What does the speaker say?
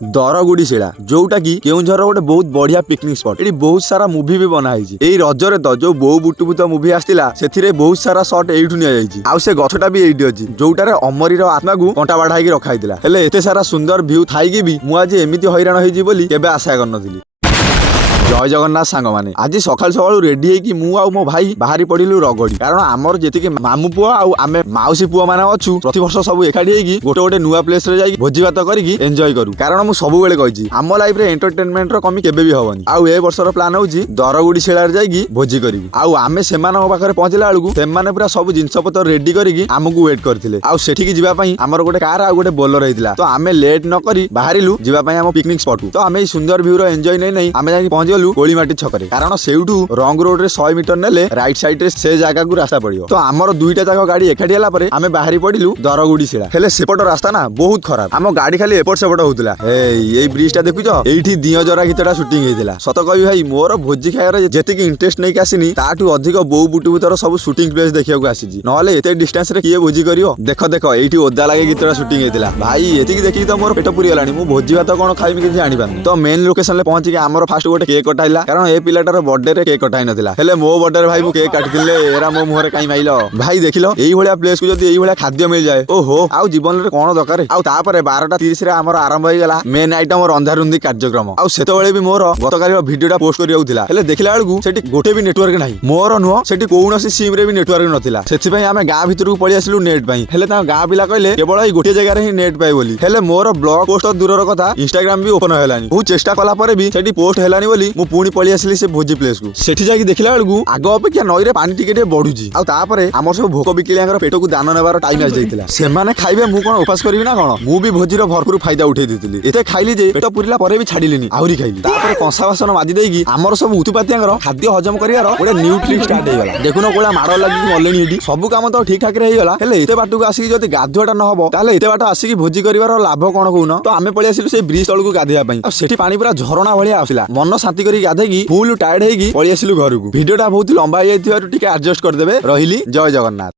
ଦରଗୁଡିଶିଳା ଯୋଉଟା କି କେଉଁଝର ଗୋଟେ ବହୁତ ବଢିଆ ପିକନିକ ସ୍ପଟ। ଏଠି ବହୁତ ସାରା ମୁଭି ବି ବନା ହେଇଛି। ଏଇ ରଜରେ ତ ଯୋଉ ବୋଉ ବୁଟୁଭୂତ ମୁଭି ଆସିଥିଲା ସେଥିରେ ବହୁତ ସାରା ସଟ ଏଇଠୁ ନିଆଯାଇଛି। ଆଉ ସେ ଗଛଟା ବି ଏଇଠି ଅଛି ଯୋଉଟାରେ ଅମରୀର ଆତ୍ମାକୁ କଣ୍ଟା ବାଢା ହେଇକି ରଖା ହେଇଥିଲା। ହେଲେ ଏତେ ସାରା ସୁନ୍ଦର ଭ୍ୟୁ ଥାଇକି ବି ମୁଁ ଆଜି ଏମିତି ହଇରାଣ ହେଇଛି ବୋଲି କେବେ ଆଶା କରିନଥିଲି। ଜୟ ଜଗନ୍ନାଥ ସାଙ୍ଗମାନେ, ଆଜି ସକାଳୁ ସକାଳୁ ରେଡି ହେଇକି ମୁଁ ଆଉ ମୋ ଭାଇ ବାହାରି ପଡିଲୁ ରଗଡି। କାରଣ ଆମର ଯେତିକି ମାମୁ ପୁଅ ଆଉ ଆମେ ମାଉସୀ ପୁଅ ମାନେ ଅଛୁ ପ୍ରତିବର୍ଷ ସବୁ ଏକାଠି ହେଇକି ଗୋଟେ ଗୋଟେ ନୂଆ ପ୍ଲେସ ରେ ଯାଇକି ଭୋଜି ଭାତ କରିକି ଏଞ୍ଜୟ କରୁ। କାରଣ ମୁଁ ସବୁବେଳେ କହିଛି ଆମ ଲାଇଫ ରେ ଏଣ୍ଟରଟେନମେଣ୍ଟ ର କମି କେବେ ବି ହବନି। ଆଉ ଏ ବର୍ଷର ପ୍ଲାନ ହଉଛି ଦରଗୁଡିଶିଳାରେ ଯାଇକି ଭୋଜି କରିବୁ। ଆଉ ଆମେ ସେମାନଙ୍କ ପାଖରେ ପହଞ୍ଚିଲା ବେଳକୁ ସେମାନେ ପୁରା ସବୁ ଜିନିଷ ପତ୍ର ରେଡି କରିକି ଆମକୁ ୱେଟ୍ କରିଥିଲେ। ଆଉ ସେଠିକି ଯିବା ପାଇଁ ଆମର ଗୋଟେ କାର ଆଉ ଗୋଟେ ବୋଲର ହେଇଥିଲା। ତ ଆମେ ଲେଟ୍ ନ କରି ବାହାରିଲୁ ଯିବା ପାଇଁ ଆମ ପିକନିକ ସ୍ପଟକୁ। ତ ଆମେ ଏଇ ସୁନ୍ଦର ଭ୍ୟୁ ର ଏଞ୍ଜୟ ନେଇ ଆମେ ଯାଇକି ପହଞ୍ଚିଗଲୁ କୋଳିମାଟି ଛକରେ। କାରଣ ସେଇଠୁ ରଙ୍ଗ ରୋଡ ରେ 100 ମିଟର ନେଲେ ରାଇଟ ସାଇଡ ରେ ସେ ଜାଗାକୁ ରାସ୍ତା ପଡିବ। ତ ଆମର ଦୁଇଟା ଯାକ ଗାଡି ଏକାଠି ହେଲା ପରେ ଆମେ ବାହାରି ପଡିଲୁ ଦରଗୁଡିଶିଳା। ହେଲେ ସେପଟ ରାସ୍ତା ନା ବହୁତ ଖରାପ। ଆମ ଗାଡି ଖାଲି ଏପଟ ସେପଟ ହଉଥିଲା। ଏଇ ବ୍ରିଜ ଟା ଦେଖୁଛ, ଏଇଠି ଦିଅଁଜରା ଗୀତଟା ସୁଟିଂ ହେଇଥିଲା। ସତ କହିବି ଭାଇ, ମୋର ଭୋଜି ଖାଇବାର ଯେତିକି ଇଣ୍ଟରେଷ୍ଟ ନେଇକି ଆସିନି ତାଠୁ ଅଧିକ ବୋଉ ବୁଟୁଭୂତର ସବୁ ସୁଟିଂ ପ୍ଲେସ ଦେଖିବାକୁ ଆସିଛି। ନହେଲେ ଏତେ ଡିଷ୍ଟାନ୍ସ ରେ କିଏ ଭୋଜି କରିବ। ଦେଖ ଏଇଠି ଓଦା ଲାଗେ ଗୀତଟା ସୁଟିଂ ହେଇଥିଲା। ଭାଇ ଏତିକି ଦେଖିକି ତ ମୋର ପେଟ ପୁରିଗଲାଣି। ମୁଁ ଭୋଜି ଭାତ କଣ ଖାଇବି କିଛି ଜାଣିପାରୁନି। ତ ମେନ୍ ଲୋକେସନ ରେ ପହଞ୍ଚିକି ଆମର ଫାଷ୍ଟ ଗୋଟେ କେକ୍ କଟା ହେଲା। କାରଣ ଏ ପିଲାଟାର ବର୍ଥଡେ ରେ କେକ୍ କଟା ହେଇନଥିଲା। ହେଲେ ମୋ ବର୍ଥଡେ ରେ ଭାଇ ମୁଁ କେକ୍ କାଟିଥିଲେ ଏରା ମୋ ମୁହଁରେ କାଇଁ ମାଇଲ। ଭାଇ ଦେଖିଲ ଏଇଭଳିଆ ପ୍ଲେସ କୁ ଯଦି ଏଇଭଳିଆ ଖାଦ୍ୟ ମିଳିଯାଏ, ଓହୋ ଆଉ ଜୀବନରେ କଣ ଦରକାର। ଆଉ ତାପରେ 12:30 ରେ ଆମର ଆରମ୍ଭ ହେଇଗଲା ମେନ୍ ଆଇଟମ ରନ୍ଧାରୁନ୍ଧି କାର୍ଯ୍ୟକ୍ରମ। ଆଉ ସେତେବେଳେ ବି ମୋର ଗତକାଲିର ଭିଡିଓଟା ପୋଷ୍ଟ କରିବାକୁ ଥିଲା। ହେଲେ ଦେଖିଲା ବେଳକୁ ସେଠି ଗୋଟେ ବି ନେଟୱାର୍କ ନାହିଁ। ମୋର ନୁହଁ, ସେଠି କୌଣସି ସିମ୍ ରେ ବି ନେଟୱାର୍କ ନଥିଲା। ସେଥିପାଇଁ ଆମେ ଗାଁ ଭିତରକୁ ପଳେଇ ଆସିଲୁ ନେଟ୍ ପାଇଁ। ହେଲେ ତାଙ୍କ ଗାଁ ପିଲା କହିଲେ କେବଳ ଏଇ ଗୋଟିଏ ଜାଗାରେ ହିଁ ନେଟ୍ ପାଏ ବୋଲି। ହେଲେ ମୋର ବ୍ଲଗ ପୋଷ୍ଟ ଦୂରର କଥା ଇନଷ୍ଟାଗ୍ରାମ ବି ଓପନ ହେଲାନି। ବହୁତ ଚେଷ୍ଟା କଲା ପରେ ବି ସେଠି ପୋଷ୍ଟ ହେଲାନି ବୋଲି ମୁଁ ପୁଣି ପଳେଇ ଆସିଲି ସେ ଭୋଜି ପ୍ଲେସ କୁ। ସେଠି ଯାଇକି ଦେଖିଲା ବେଳକୁ ଆଗ ଅପେକ୍ଷା ନଈରେ ପାଣି ଟିକେ ବଢୁଛି। ଆଉ ତାପରେ ଆମର ସବୁ ଭୋକ ବିକିଳିଆଙ୍କର ପେଟକୁ ଦାନ ନେବାର ଟାଇମ ଆସିଯାଇଥିଲା। ସେମାନେ ଖାଇବେ, ମୁଁ କଣ ଉପାସ କରିବି ନା କଣ। ମୁଁ ବି ଭୋଜିର ଭରପୁର ଫାଇଦା ଉଠେଇ ଦେଇଥିଲି। ଏତେ ଖାଇଲି ଯେ ପେଟ ପୁରିଲା ପରେ ବି ଛାଡିଲିନି, ଆହୁରି ଖାଇଲି। ତାପରେ କଂସା ବାସନ ମାଜି ଦେଇକି ଆମର ସବୁ ଉତୁପାତିଆଙ୍କର ଖାଦ୍ୟ ହଜମ କରିବାର ଗୋଟେ ନ୍ୟୁ ଟ୍ରିକ୍ ଷ୍ଟାର୍ଟ ହେଇଗଲା। ଦେଖୁନ କୋଳା ମାଡ ଲାଗିକି ମଲେଣି ଏଠି। ସବୁ କାମ ତ ଠିକ ଠାକ ରେ ହେଇଗଲା। ହେଲେ ଏତେ ବାଟକୁ ଆସିକି ଯଦି ଗାଧୁଆଟା ନ ହବ ତାହେଲେ ଏତେ ବାଟ ଆସିକି ଭୋଜି କରିବାର ଲାଭ କଣ କହୁନ। ତ ଆମେ ପଳେଇ ଆସିଲୁ ସେଇ ବ୍ରିଜ ତଳକୁ ଗାଧେଇବା ପାଇଁ। ଆଉ ସେଠି ପାଣି ପୁରା ଝରଣା ଭଳିଆ ଆସିଲା। ମନ ଶାନ୍ତି କରିକି ଗାଧେଇକି ଫୁଲ ଟାୟାର୍ଡ ହେଇକି ପଳେଇ ଆସିଲୁ ଘରକୁ। ଭିଡିଓଟା ବହୁତ ଲମ୍ବା ହେଇଯାଇଥିବାରୁ ଟିକେ ଆଡଜଷ୍ଟ କରିଦେବେ। ରହିଲି, ଜୟ ଜଗନ୍ନାଥ।